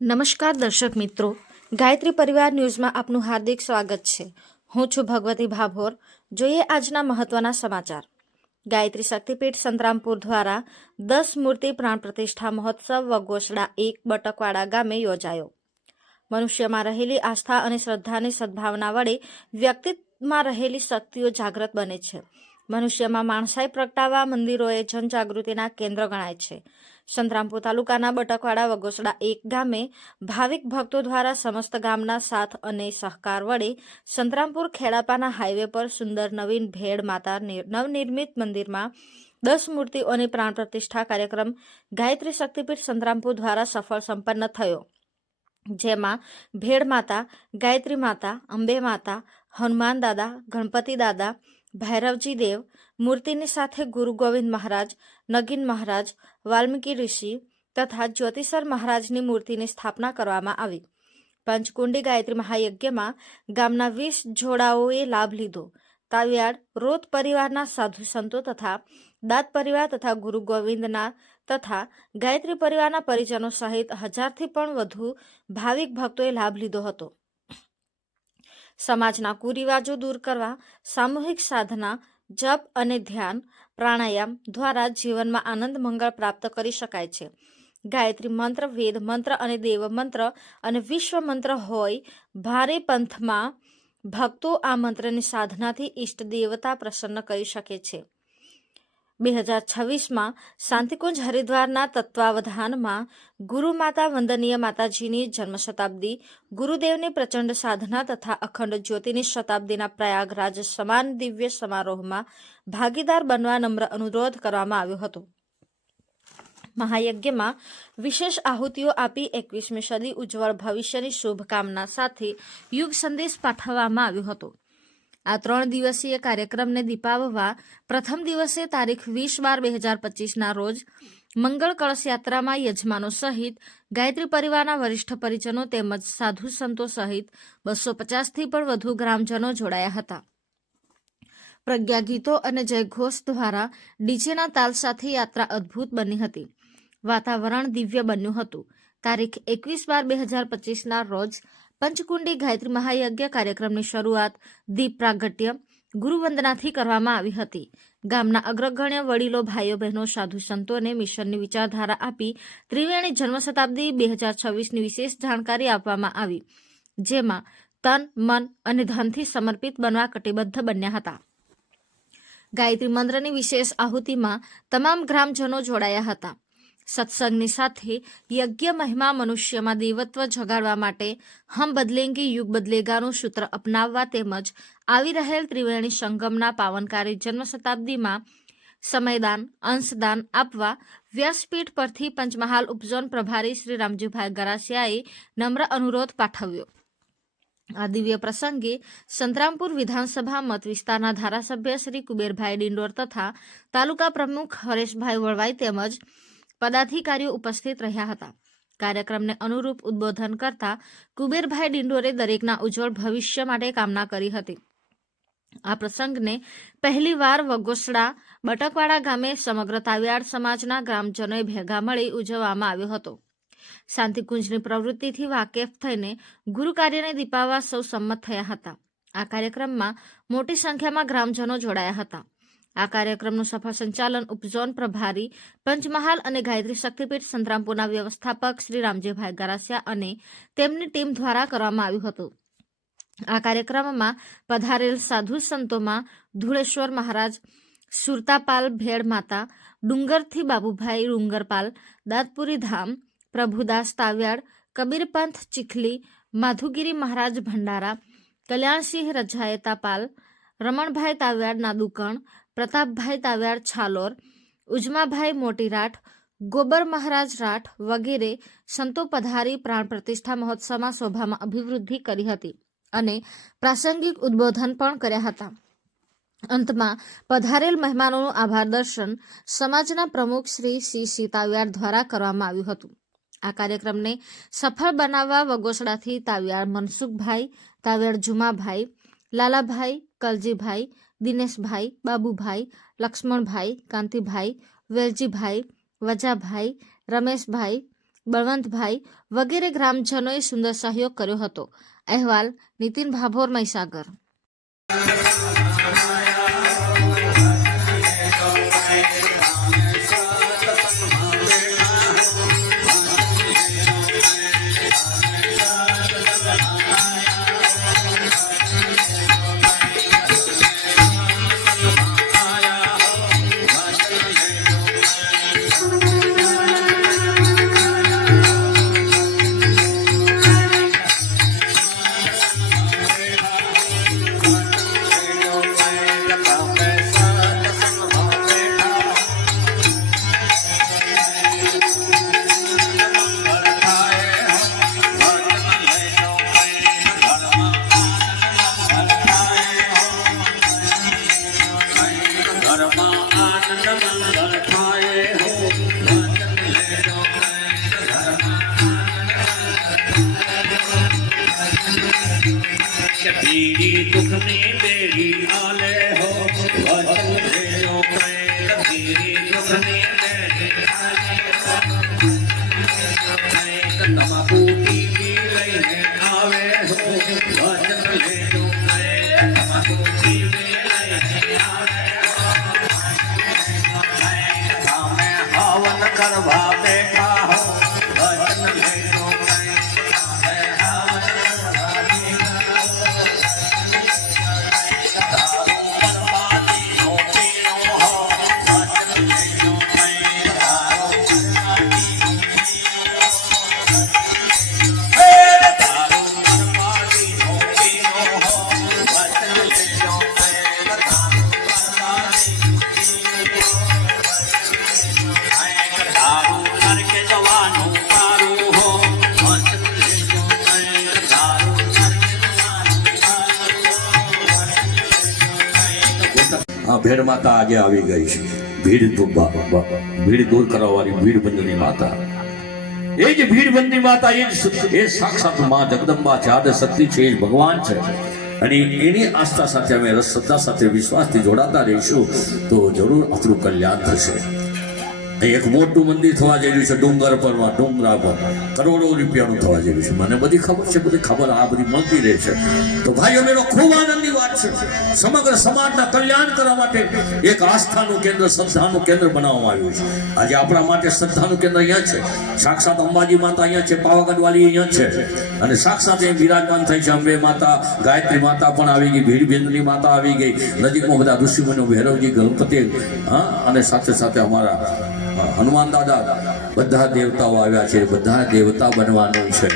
નમસ્કાર દર્શક મિત્રો, ગાયત્રી પરિવાર ન્યૂઝમાં આપનું હાર્દિક સ્વાગત છે. હું છું ભગવતી ભાભોર. જોઈએ આજના મહત્વના સમાચાર. ગાયત્રી શક્તિપીઠ સંતરામપુર દ્વારા 10 મૂર્તિ પ્રાણ પ્રતિષ્ઠા મહોત્સવ વગોસડા 1 બટકવાડા ગામે યોજાયો. મનુષ્યમાં રહેલી આસ્થા અને શ્રદ્ધાની સદભાવના વડે વ્યક્તિમાં રહેલી શક્તિઓ જાગૃત બને છે. મનુષ્યમાં માણસાઈ પ્રગટાવવા મંદિરોએ જનજાગૃતિના કેન્દ્ર ગણાય છે. સંતરામપુર તાલુકાના બટકવાડા વગોસડા 1 ગામે ભાવિક ભક્તો દ્વારા સમસ્ત ગામના સાથ અને સહકાર વડે સંતરામપુર ખેડાપાના હાઈવે પર સુંદર નવીન ભેડ માતા નવનિર્મિત મંદિરમાં 10 મૂર્તિઓની પ્રાણ પ્રતિષ્ઠા કાર્યક્રમ ગાયત્રી શક્તિપીઠ સંતરામપુર દ્વારા સફળ સંપન્ન થયો. જેમાં ભેડ માતા, ગાયત્રી માતા, અંબે માતા, હનુમાન દાદા, ગણપતિ દાદા, ભૈરવજી દેવ મૂર્તિની સાથે ગુરુ ગોવિંદ મહારાજ, નગીન મહારાજ, વાલ્મીકી ઋષિ તથા જ્યોતિષર મહારાજની મૂર્તિની સ્થાપના કરવામાં આવી. પંચકુંડી ગાયત્રી મહાયજ્ઞમાં ગામના 20 જોડાઓએ લાભ લીધો. તાવિયાડ રોત પરિવારના સાધુ સંતો તથા દાદ પરિવાર તથા ગુરુ ગોવિંદના તથા ગાયત્રી પરિવારના પરિજનો સહિત 1000થી પણ વધુ ભાવિક ભક્તોએ લાભ લીધો હતો. સમાજના કુરિવાજો દૂર કરવા સામૂહિક સાધના, જપ અને ધ્યાન, પ્રાણાયામ દ્વારા જીવનમાં આનંદ મંગળ પ્રાપ્ત કરી શકાય છે. ગાયત્રી મંત્ર, વેદ મંત્ર અને દેવ મંત્ર અને વિશ્વ મંત્ર હોય ભારે પંથમાં ભક્તો આ મંત્રની સાધનાથી ઈષ્ટ દેવતા પ્રસન્ન કરી શકે છે. 2026માં શાંતિકુંજ હરિદ્વારના તત્વાવધાનમાં ગુરુ માતા વંદનીય માતાજીની જન્મ શતાબ્દી, ગુરુદેવની પ્રચંડ સાધના તથા અખંડ જ્યોતિની શતાબ્દીના પ્રયાગરાજ સમાન દિવ્ય સમારોહમાં ભાગીદાર બનવા નમ્ર અનુરોધ કરવામાં આવ્યો હતો. મહાયજ્ઞમાં વિશેષ આહુતિઓ આપી 21મી સદી ઉજ્જવળ ભવિષ્યની શુભકામના સાથે યુગ સંદેશ પાઠવવામાં આવ્યો હતો. આ 3 દિવસીય કાર્યક્રમને દીપાવવા પ્રથમ દિવસે તારીખ 20/12/2025ના રોજ મંગળ કળશ યાત્રામાં યજમાનો સહિત ગાયત્રી પરિવારના વરિષ્ઠ પરિજનો તેમજ સાધુ સંતો સહિત 250થી પણ વધુ ગ્રામજનો જોડાયા હતા. પ્રજ્ઞા ગીતો અને જયઘોષ દ્વારા ડીજેના તાલ સાથે યાત્રા અદ્ભુત બની હતી. વાતાવરણ દિવ્ય બન્યું હતું. તારીખ 21/12/2025ના રોજ પંચકુંડી ગાયત્રી મહાયજ્ઞ કાર્યક્રમની શરૂઆત દીપ પ્રાગટ્ય, ગુરુવંદનાથી કરવામાં આવી હતી. ગામના અગ્રગણ્ય વડીલો, ભાઈઓ બહેનો, સાધુ સંતોને મિશનની વિચારધારા આપી ત્રિવેણી જન્મ શતાબ્દી 2026ની વિશેષ જાણકારી આપવામાં આવી, જેમાં તન, મન અને ધનથી સમર્પિત બનવા કટિબદ્ધ બન્યા હતા. ગાયત્રી મંત્રની વિશેષ આહુતિમાં તમામ ગ્રામજનો જોડાયા હતા. સત્સંગની સાથે યજ્ઞ મહિમા મનુષ્યમાં દેવત્વ જગાડવા માટે હમ બદલેંગે યુગ બદલેગાનું સૂત્ર અપનાવવા તેમજ આવી રહેલ ત્રિવેણી સંગમના પાવનકારી જન્મ શતાબ્દીમાં સમયદાન, અંશદાન આપવા વ્યાસપીઠ પરથી પંચમહાલ ઉપઝોન પ્રભારી શ્રી રામજીભાઈ ગરાસિયાએ નમ્ર અનુરોધ પાઠવ્યો. આ દિવ્ય પ્રસંગે સંતરામપુર વિધાનસભા મત વિસ્તારના ધારાસભ્ય શ્રી કુબેરભાઈ ડિંડોર તથા તાલુકા પ્રમુખ હરેશભાઈ વળવાઈ તેમજ પદાધિકારીઓ ઉપસ્થિત રહ્યા હતા. કાર્યક્રમને અનુરૂપ ઉદ્બોધન કરતા કુબેરભાઈ ડિંડોરે દરેકના ઉજ્જવળ ભવિષ્ય માટે કામના કરી હતી. આ પ્રસંગને પહેલીવાર વગોસડા બટકવાડા ગામે સમગ્ર તાવિયાડ સમાજના ગ્રામજનોએ ભેગા મળી ઉજવવામાં આવ્યો હતો. શાંતિકુંજની પ્રવૃત્તિથી વાકેફ થઈને ગુરુ કાર્યને દીપાવવા સૌ સંમત થયા હતા. આ કાર્યક્રમમાં મોટી સંખ્યામાં ગ્રામજનો જોડાયા હતા. આ કાર્યક્રમનું સફળ સંચાલન ઉપઝોન પ્રભારી પંચમહાલ અને ગાયત્રી શક્તિપીઠ સંતરામપુરના વ્યવસ્થાપક શ્રી રામજીભાઈ ગરાસિયા અને તેમની ટીમ દ્વારા કરવામાં આવ્યું હતું. આ કાર્યક્રમમાં પધારેલ સાધુ સંતોમાં ધુળેશ્વર મહારાજ, સુરતાપાલ ભેડ માતા, ડુંગરથી બાબુભાઈ ડુંગરપાલ, દાદપુરી ધામ, પ્રભુદાસ તાવ્યાડ, કબીરપંથ ચીખલી, માધુગીરી મહારાજ ભંડારા, કલ્યાણસિંહ રજાયતા પાલ, રમણભાઈ તાવ્યાડ નાદુકણ, પ્રતાપભાઈ તાવ્યાડ છાલોર, ઉજમાભાઈ મોટી રાઠ, ગોબર મહારાજ રાઠ વગેરે સંતો પધારી પ્રાણ પ્રતિષ્ઠા મહોત્સવમાં શોભામાં અભિવૃદ્ધિ કરી હતી અને પ્રાસંગિક ઉદ્બોધન પણ કર્યા હતા. અંતમાં પધારેલ મહેમાનોનું આભાર દર્શન સમાજના પ્રમુખ શ્રી સી તાવ્યાડ દ્વારા કરવામાં આવ્યું હતું. આ કાર્યક્રમને સફળ બનાવવા વગોસડાથી તાવ્યાડ મનસુખભાઈ, તાવ્યાડ જુમાભાઈ, લાલાભાઈ, કલજીભાઈ, દિનેશભાઈ, બાબુભાઈ, લક્ષ્મણભાઈ, કાંતિભાઈ, વેલજીભાઈ, વજાભાઈ, રમેશભાઈ, બળવંતભાઈ વગેરે ગ્રામજનોએ સુંદર સહયોગ કર્યો હતો. અહેવાલ નીતિન ભાભોર, મહીસાગર. કરવા બેઠા હો ભેડ માતા આજે આવી ગઈ છે. ભીડ દૂર કરવાવાળી ભીડ બંધની માતા, એ જ ભીડ બંધની માતા, એ સાક્ષાત માં જગદંબા છે, આદિ શક્તિ છે, એ ભગવાન છે. અને એની આસ્થા સાથે અમે શ્રદ્ધા સાથે વિશ્વાસથી જોડાતા રહીશું તો જરૂર આપણું કલ્યાણ થશે. એક મોટું મંદિર થવા જઈ રહ્યું છે ડુંગરા પર, કરોડો રૂપિયાનું થવા જઈ રહ્યું છે. મને બધી ખબર છે, બધી ખબર આ બધી મળતી રહે છે. તો ભાઈઓ બહેનો, ખૂબ આનંદની વાત છે. સમગ્ર સમાજના કલ્યાણ કરવા માટે એક આસ્થાનું કેન્દ્ર, શ્રદ્ધાનું કેન્દ્ર બનાવવામાં આવ્યું છે. આજે આપણા માટે શ્રદ્ધાનું કેન્દ્ર અહીંયા છે. સાક્ષાત અંબાજી માતા અહીંયા છે, પાવાગઢ વાલી અહીંયા છે, અને સાક્ષાત એ બિરાજમાન થઈ છે. અંબે માતા, ગાયત્રી માતા પણ આવી ગઈ, ભીડબેનની માતા આવી ગઈ, નજીકમાં બધા ઋષિમુનિઓ, ભૈરવજી, ગણપતિ, અને સાથે સાથે અમારા હનુમાન દાદા, બધા દેવતાઓ આવ્યા છે. બધા દેવતા બનવાનું છે.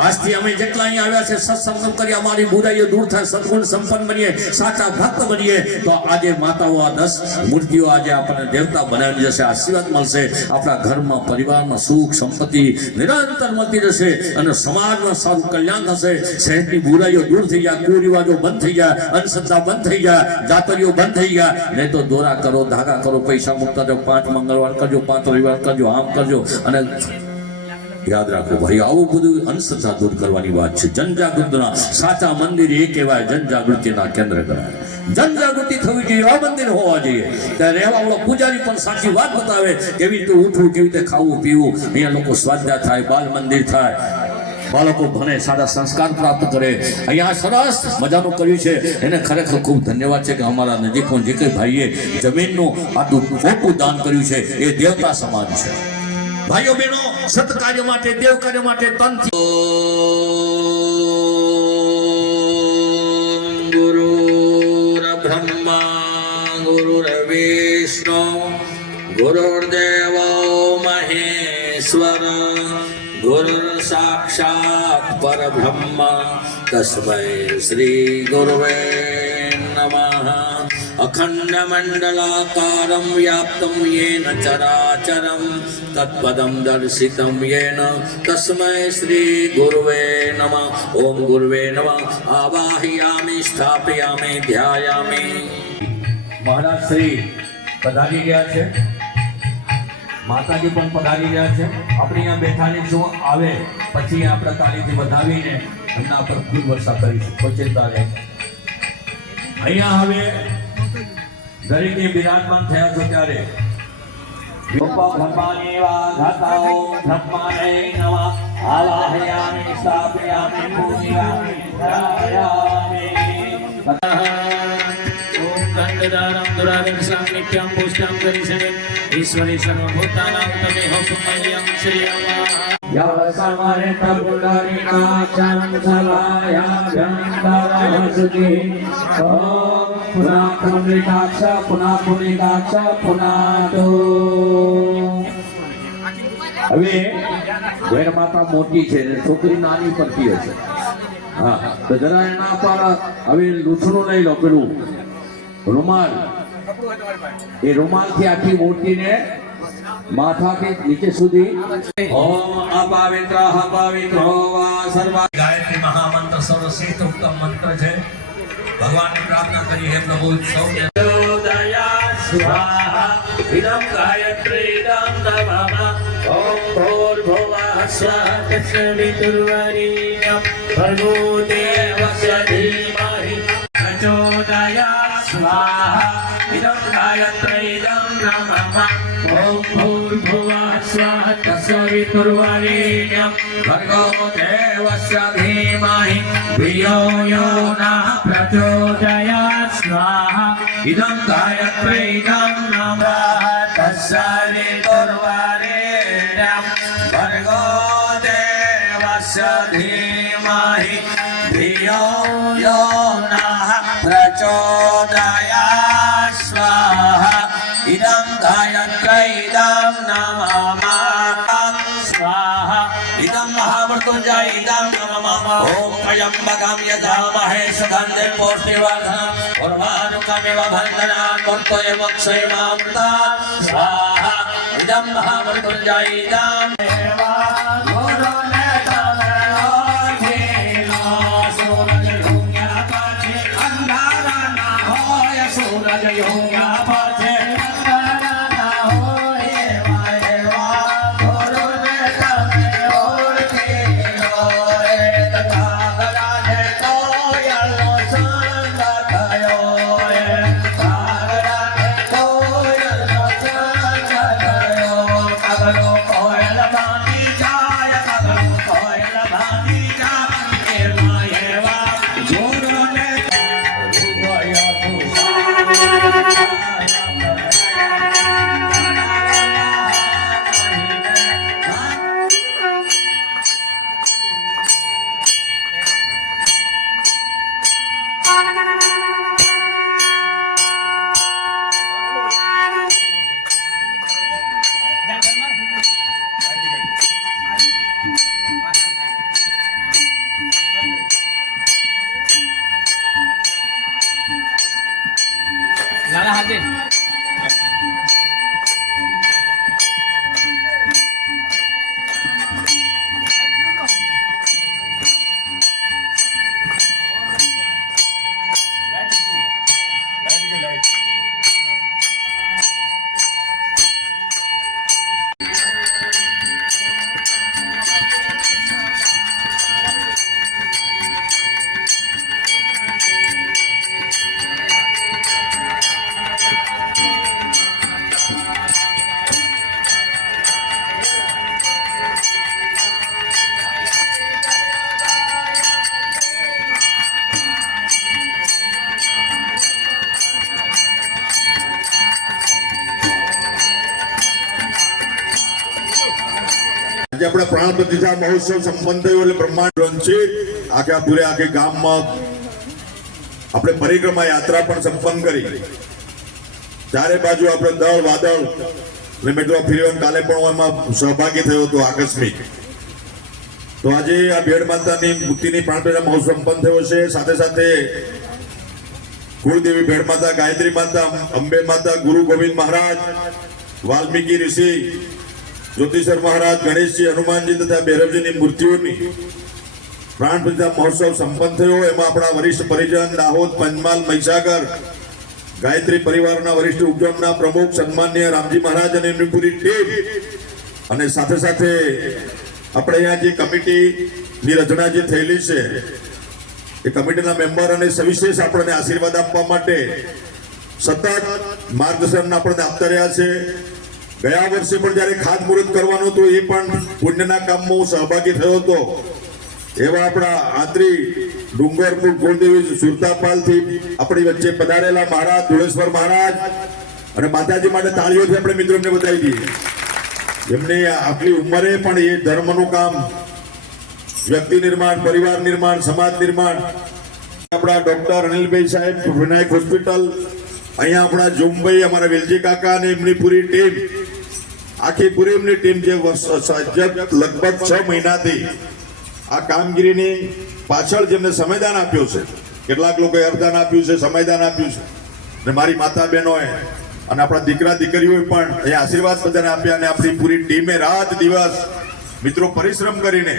આજથી અમે જેટલા અહીંયા આવ્યા છે, સત્સંગ કરી, અમારી બુરાઈઓ દૂર થાય, સદગુણ સંપન્ન બનીએ, સાચા ભક્ત બનીએ, તો આજે માતાઓ આ 10 મૂર્તિઓ આજે આપણને દેવતા બનાવી જશે. આશીર્વાદ મળશે. આપણા ઘરમાં, પરિવારમાં સુખ સંપત્તિ નિરંતર મળતી રહેશે, અને સમાજમાં સારું કલ્યાણ થશે. શહેરની બુરાઈઓ દૂર થઈ જાય, કુરિવાજો બંધ થઈ જાય, અંધશ્રદ્ધા બંધ થઈ જાય, જાતરીઓ બંધ થઈ જાય. નહીં તો દોરા કરો, ધાગા કરો, પૈસા મુકતા જાઓ, 5 મંગળવાર કરજો, 5 રવિવાર કરજો, આમ કરજો. અને યાદ રાખો ભાઈ, આવું બધું અંધશ્રદ્ધા દૂર કરવાની વાત છે. જનજાગૃતિના સાચા મંદિર એ કહેવાય, જનજાગૃતિના કેન્દ્ર કહેવાય. જનજાગૃતિ થવી જોઈએ, આ મંદિર હોવા જોઈએ. ત્યારે રહેવા વાળો પૂજારી પણ સાચી વાત બતાવે, કેવી રીતે ઉઠવું, કેવી રીતે ખાવું પીવું. અહીંયા લોકો સ્વાધ્યાય થાય, બાલ મંદિર થાય, બાળકો ભણે, સારા સંસ્કાર પ્રાપ્ત કરે. અહીંયા સરસ મજાનું કર્યું છે. એને ખરેખર ખૂબ ધન્યવાદ છે કે અમારા નજીકમાં જે કંઈ ભાઈએ જમીનનું આટલું મોટું દાન કર્યું છે, એ દેવતા સમાન છે. ભાઈઓ બહેનો, સત્કાર્ય માટે, દેવ કાર્ય માટે તનથી ગુરુર બ્રહ્મા ગુરુર વિષ્ણુ ગુરુર્દેવો મહેશ્વર ગુરુર સાક્ષાત પરબ્રહ્મ તસ્મૈ શ્રી ગુરવે નમઃ. અખંડમંડલાકારં વ્યાપ્तं યેન ચરાચરં તત્પદં દર્શિतं યેન તસ્મૈ શ્રી ગુરવે નમઃ. ઓમ ગુરવે નમઃ. આવાહયામિ, સ્થાપયામિ, ધ્યાયામિ. મહારાજ શ્રી પધારી ગયા છે, માતાજી પણ પધારી રહ્યા છે. આપણે અહીંયા બેઠાની શું આવે પછી આપણે તાળીથી વધાવીને એમના પર ફૂલ વર્ષા કરીશું, કોઈ ચિંતા નહીં. અહીંયા હવે દરેકે બિરાજમાન થયા છો ત્યારે उपब्रह्मणेवा घटौ ब्रह्मणे नमः आवाहयामि स्थापयामि पूजयामि ध्यायामि ओम गंधदारं दुरादर्शं नित्यं पुष्टं करिष्ये ईश्वरे सर्वभूतानां तमेह पुण्यं श्रीराम यव समरे तपुलरिकाक्षं सभाया गन्धर्वसुखी ओम पुनः पुण्डिकाक्ष पुनः पुण्डिकाक्ष पुनः तो હવે વેર માતા મોટી છે ને છોકરી નાની પડતી હશે હા તો જરા એના પર હવે લૂછણું લઈ લો પેલું રૂમાલ એ રૂમાલથી આખી મૂર્તિને માથાથી નીચે સુધી ઓમ અપવિત્ર અપવિત્રો વા સર્વા ગાયત્રી મહામંત્ર સર્વશ્રેષ્ઠ ઉત્તમ મંત્ર છે ભગવાનને પ્રાર્થના કરી હે પ્રભુ સૌને દયા સ્વાહા ઇદમ ગાયત્રી ઇદમ નમઃ ओम भूर्भुवः स्वः तत्सवितुर्वरेण्यं भर्गो देवस्य धीमहि प्रचोदयात् स्वाहा इदं गायत्रीदं नमः ओम भूर्भुवः स्वः तत्सवितुर्वरेण्यं भर्गो देवस्य धीमहि धियो यो नः प्रचोदयात् स्वाहा इदं गायत्री इदं नमः तत्सवितुर्वरेण्यं भर्गो देवस्य धीमहि धियो यो नः प्रचोदयात् स्वाहा इदं गायत्री इदं नमः स्वाहा इदं महामृत्युंजय इदं नमः ओम त्र्यंबकं यजामहे सुगन्धिं पुष्टिवर्धनम् उर्वारुकमिव बन्धनान् मृत्युर्मुक्षयमामृतात् स्वाहा इदं महामृत्युंजय इदं लाला हाजिर આજે આપણે પ્રાણ પ્રતિષ્ઠા મહોત્સવ સંપન્ન થયો એટલે બ્રહ્માંડ છે આખે ગામમાં આપણે પરિક્રમા યાત્રા પણ સંપન્ન કરી ચારે બાજુ આપણે દળ વાદળ અને મેં તો ફેરવન કાલે પણ એમાં સહભાગી થયો હતો આકસ્મિક તો આજે આ ભેડ માતાની મૂર્તિની પ્રાણ પ્રતિષ્ઠા મહોત્સવ સંપન્ન થયો છે સાથે સાથે કુળદેવી ભેડ માતા ગાયત્રી માતા અંબે માતા ગુરુ ગોવિંદ મહારાજ વાલ્મીકી ઋષિ જ્યોતિષર મહારાજ ગણેશજી હનુમાનજી તથા ભૈરવજીની મૂર્તિઓની પ્રાણ પ્રતિષ્ઠા મહોત્સવ સંપન્ન થયો એમાં આપણા વરિષ્ઠ પરિજન દાહોદ પંચમહાલ મહીસાગર ગાયત્રી પરિવારના વરિષ્ઠ ઉપજનના પ્રમુખ સન્માનીય રામજી મહારાજ અને એમની પૂરી ટીમ અને સાથે સાથે આપણે અહીંયા જે કમિટીની રચના જે થયેલી છે એ કમિટીના મેમ્બર અને સવિશેષ આપણને આશીર્વાદ આપવા માટે સતત માર્ગદર્શન આપણને આપતા રહ્યા છે ગયા વર્ષે પણ જ્યારે ખાતમુહૂર્ત કરવાનું હતું એ પણ પુણ્યના કામમાં હું સહભાગી થયો હતો. એવા આપણા આંતરી ડુંગરપુર કુળદેવી સુરતાપાલથી આપણી વચ્ચે પધારેલા મહારાજ ધુળેશ્વર મહારાજ અને માતાજી માટે તાળીઓથી આપણે મિત્રો એમને બધાવી દઈએ. એમની આટલી ઉંમરે પણ એ ધર્મનું કામ, વ્યક્તિ નિર્માણ, પરિવાર નિર્માણ, સમાજ નિર્માણ. આપણા ડોક્ટર અનિલભાઈ સાહેબ વિનાયક હોસ્પિટલ, અહીંયા આપણા જોમભાઈ, અમારા વેલજી કાકા અને એમની પૂરી ટીમ, આખી પૂરી એમની ટીમ જે લગભગ 6 મહિનાથી આ કામગીરીની પાછળ જેમને સમયદાન આપ્યું છે. કેટલાક લોકોએ અર્ધદાન આપ્યું છે, સમયદાન આપ્યું છે, અને મારી માતા બહેનોએ અને આપણા દીકરા દીકરીઓએ પણ એ આશીર્વાદ બધાને આપ્યા. અને આપણી પૂરી ટીમે રાત દિવસ મિત્રો પરિશ્રમ કરીને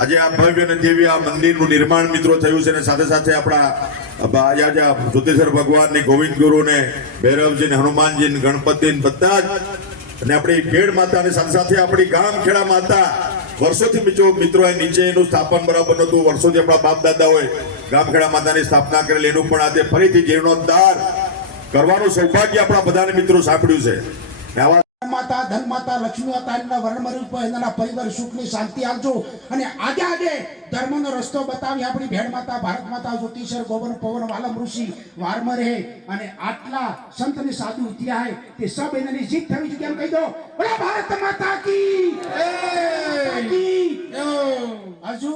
આજે આ ભવ્ય અને દિવ્ય આ મંદિરનું નિર્માણ મિત્રો થયું છે. અને સાથે સાથે આપણા જ્યોતિષર ભગવાનની, ગોવિંદ ગુરુને, ભૈરવજી ને, હનુમાનજી ને, ગણપતિ ને, બધા જ, અને આપણી ભેડ માતા અને સાથે સાથે આપણી ગામખેડા માતા વર્ષોથી મિત્રો નીચે એનું સ્થાપન બરાબર નહોતું. વર્ષોથી આપણા બાપ દાદાઓએ ગામખેડા માતાની સ્થાપના કરેલી, એનું પણ આજે ફરીથી જીર્ણોદ્ધાર કરવાનું સૌભાગ્ય આપણા બધાને મિત્રો સાંભળ્યું છે. આવા માતા, ધન માતા, લક્ષ્મી માતા એમના વર્ણમરી ઉપર એના પરિવાર સુખની શાંતિ આપજો. અને આજે ધર્મનો રસ્તો બતાવી આપણી ભેડ માતા, ભારત માતા, જ્યોતિષર, ગોવન, પવન, વાલમ ઋષિ વારમર હે. અને આટલા સંત ને સાધુ ઇતિહાસ તે સબ એની જીત થવી છે. કેમ કહી દો, બોલા ભારત માતા કી હજુ